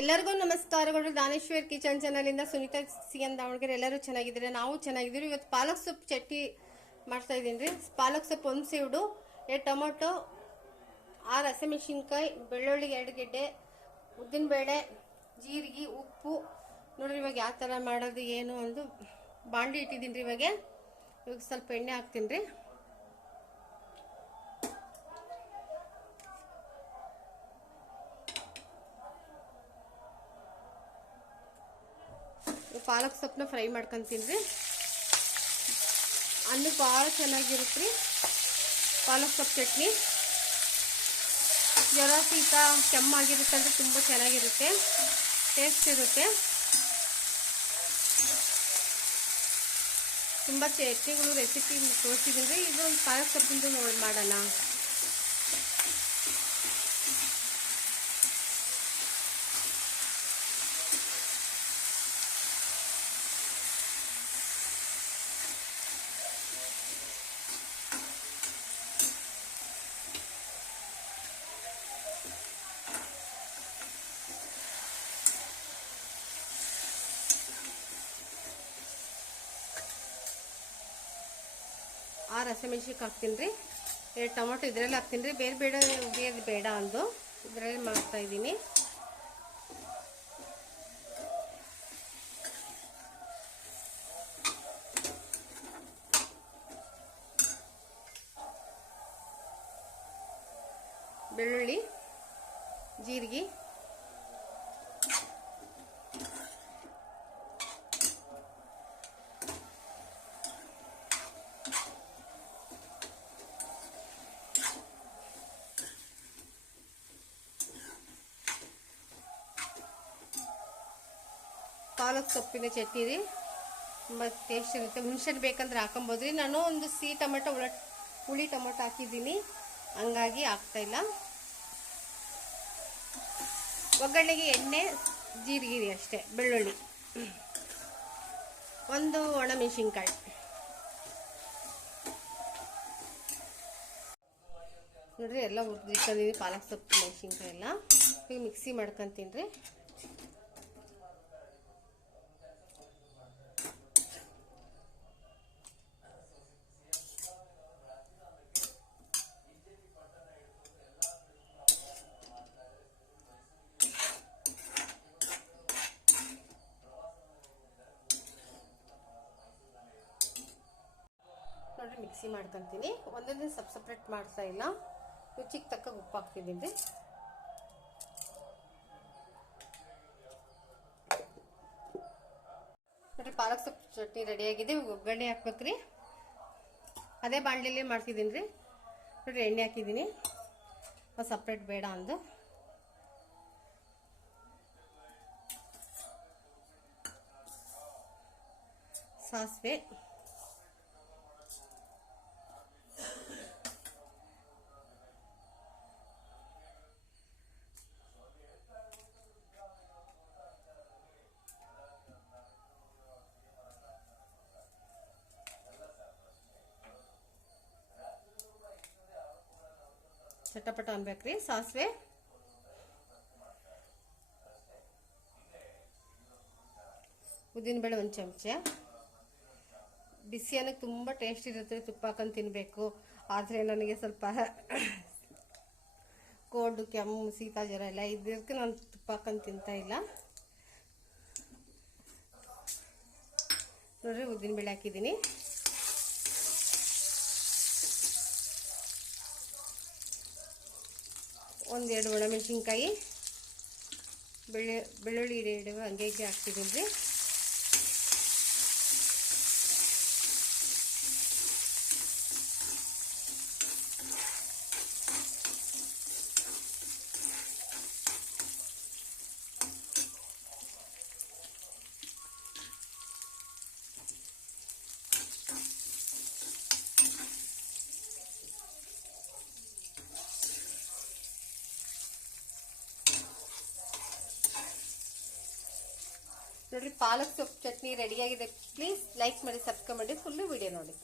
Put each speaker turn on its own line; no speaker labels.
ಎಲ್ಲರಿಗೂ ನಮಸ್ಕಾರಗಳು. ದಾನೇಶ್ವರ್ ಕಿಚನ್ ಚಾನಲಿಂದ ಸುನೀತಾ ಸಿ ಎನ್ ದಾವಣಗೆರೆ. ಎಲ್ಲರೂ ಚೆನ್ನಾಗಿದ್ದೀರಾ? ನಾವು ಚೆನ್ನಾಗಿದ್ದೀವಿ. ಇವತ್ತು ಪಾಲಕ್ ಸೊಪ್ಪು ಚಟ್ನಿ ಮಾಡ್ತಾ ಇದ್ದೀನಿ ರೀ. ಪಾಲಕ್ ಸೊಪ್ಪು ಒಂದು ಸೀಡು, ಎರಡು ಟೊಮೊಟೊ, ಆರು ಹಸಿಮೆಣಸಿನ್ಕಾಯಿ, ಬೆಳ್ಳುಳ್ಳಿ ಎರಡು ಗೆಡ್ಡೆ, ಉದ್ದಿನಬೇಳೆ, ಜೀರಿಗೆ, ಉಪ್ಪು. ನೋಡ್ರಿ ಇವಾಗ ಯಾವ ಥರ ಮಾಡೋದು, ಏನು ಒಂದು ಬಾಂಡಿ ಇಟ್ಟಿದ್ದೀನಿ ರೀ ಇವಾಗ. ಇವಾಗ ಸ್ವಲ್ಪ ಎಣ್ಣೆ ಹಾಕ್ತೀನಿ ರೀ. ಪಾಲಕ್ ಸೊಪ್ಪನ್ನ ಫ್ರೈ ಮಾಡ್ಕೊಂತೀನಿ ರೀ. ಅನ್ನ ಭಾಳ ಚೆನ್ನಾಗಿರುತ್ತೆ ರೀ. ಪಾಲಕ್ ಸೊಪ್ಪು ಚಟ್ನಿ. ಜ್ವರ ಶೀತ ಕೆಮ್ಮಾಗಿರುತ್ತೆ ಅಂದರೆ ತುಂಬ ಚೆನ್ನಾಗಿರುತ್ತೆ. ಟೇಸ್ಟ್ ಇರುತ್ತೆ. ತುಂಬ ಚಟ್ನಿಗಳು ರೆಸಿಪಿ ತೋರಿಸಿದ್ದೀನಿ ರೀ. ಇದು ಒಂದು ಪಾಲಕ್ ಸೊಪ್ಪಿಂದು ನೋಡಿ ಮಾಡೋಣ. ಆರು ಹಸಿಮೆಣ್ಸಿನ್ಕಾಯಿ ಹಾಕ್ತೀನಿ ರೀ. ಎರಡು ಟೊಮೊಟೊ ಇದರಲ್ಲಿ ಹಾಕ್ತೀನಿ ರೀ. ಬೇರೆ ಬೇಡ ಬೇರೆ ಬೇಡ ಅಂದು. ಇದರಲ್ಲಿ ಮಾಡ್ತಾ ಇದ್ದೀನಿ. ಬೆಳ್ಳುಳ್ಳಿ, ಜೀರಿಗೆ ಪಾಲಕ್ ಸೊಪ್ಪಿನ ಚಟ್ನಿ ರೀ. ತುಂಬ ಟೇಸ್ಟ್ ಇರುತ್ತೆ. ಹುಣ್ಸೆಣ್ಣು ಬೇಕಂದ್ರೆ ಹಾಕೊಬೋದು ರೀ. ನಾನು ಒಂದು ಸಿಹಿ ಟೊಮೆಟೊ ಉಳ, ಹುಳಿ ಟೊಮೆಟೊ ಹಾಕಿದ್ದೀನಿ. ಹಂಗಾಗಿ ಆಗ್ತಾಯಿಲ್ಲ ಒಗ್ಗರಣೆಗೆ ಎಣ್ಣೆ ಜೀರಿಗೆ ರೀ ಅಷ್ಟೇ, ಬೆಳ್ಳುಳ್ಳಿ. ಒಂದು ಒಣಮೆಣಸಿನ್ಕಾಯಿ ನೋಡಿರಿ, ಎಲ್ಲ ಹುರಿದಿಟ್ಕೊಂಡಿದ್ದೀನಿ ಪಾಲಕ್ ಸೊಪ್ಪು, ಮೆಣಸಿನ್ಕಾಯಿ ಎಲ್ಲ. ಈಗ ಮಿಕ್ಸಿ ಮಾಡ್ಕೊತೀನಿ ರೀ. ನೋಡ್ರಿ ಮಿಕ್ಸಿ ಮಾಡ್ಕೊತೀನಿ. ಒಂದೊಂದೇ ಸಪ್ ಸಪ್ರೇಟ್ ಮಾಡ್ತಾ ಇಲ್ಲ. ರುಚಿಗೆ ತಕ್ಕ ಉಪ್ಪು ಹಾಕ್ತಿದ್ದೀನಿ. ರೀ ನೋಡ್ರಿ ಪಾಲಕ್ ಸೊಪ್ಪು ಚಟ್ನಿ ರೆಡಿಯಾಗಿದೆ ಒಗ್ಗರಣೆ ಹಾಕ್ಬೇಕ್ರಿ. ಅದೇ ಬಾಣಲೆಯಲ್ಲಿ ಮಾಡ್ತಿದ್ದೀನಿ ರೀ. ನೋಡ್ರಿ ಎಣ್ಣೆ ಹಾಕಿದ್ದೀನಿ. ಸಪ್ರೇಟ್ ಬೇಡ ಅಂದು. ಸಾಸಿವೆ. ಚಟಪಟ ಅನ್ಬೇಕ್ರಿ, ಸಾಸಿವೆ. ಉದ್ದಿನಬೇಳೆ ಒಂದು ಚಮಚ. ಬಿಸಿ ಅನ್ನಕ್ಕೆ ತುಂಬ ಟೇಸ್ಟ್ ಇರುತ್ತೆ, ತುಪ್ಪ ಹಾಕೊಂಡು ತಿನ್ನಬೇಕು ಆದರೆ ನನಗೆ ಸ್ವಲ್ಪ ಕೋಲ್ಡು ಕೆಮ್ಮು, ಶೀತ, ಜ್ವರ ಎಲ್ಲ ಇದಕ್ಕೆ ನಾನು ತುಪ್ಪ ಹಾಕೊಂಡು ತಿಂತಾ ಇಲ್ಲ. ನೋಡ್ರಿ, ಉದ್ದಿನಬೇಳೆ ಹಾಕಿದ್ದೀನಿ. ಒಂದೆರಡು ಒಣಮೆಣಸಿನ್ಕಾಯಿ ಬೆಳ್ಳು ಬೆಳ್ಳುಳ್ಳಿ ಎರಡು ಹಂಗೆ ಹಾಕ್ತಿದ್ದೀನಿ ರೀ. ಪಾಲಕ್ ಸೊಪ್ಪು ಚಟ್ನಿ ರೆಡಿಯಾಗಿದೆ ಪ್ಲೀಸ್ ಲೈಕ್ ಮಾಡಿ ಸಬ್ಸ್ಕ್ರೈಬ್ ಮಾಡಿ. ಫುಲ್ಲು ವಿಡಿಯೋ ನೋಡಿ.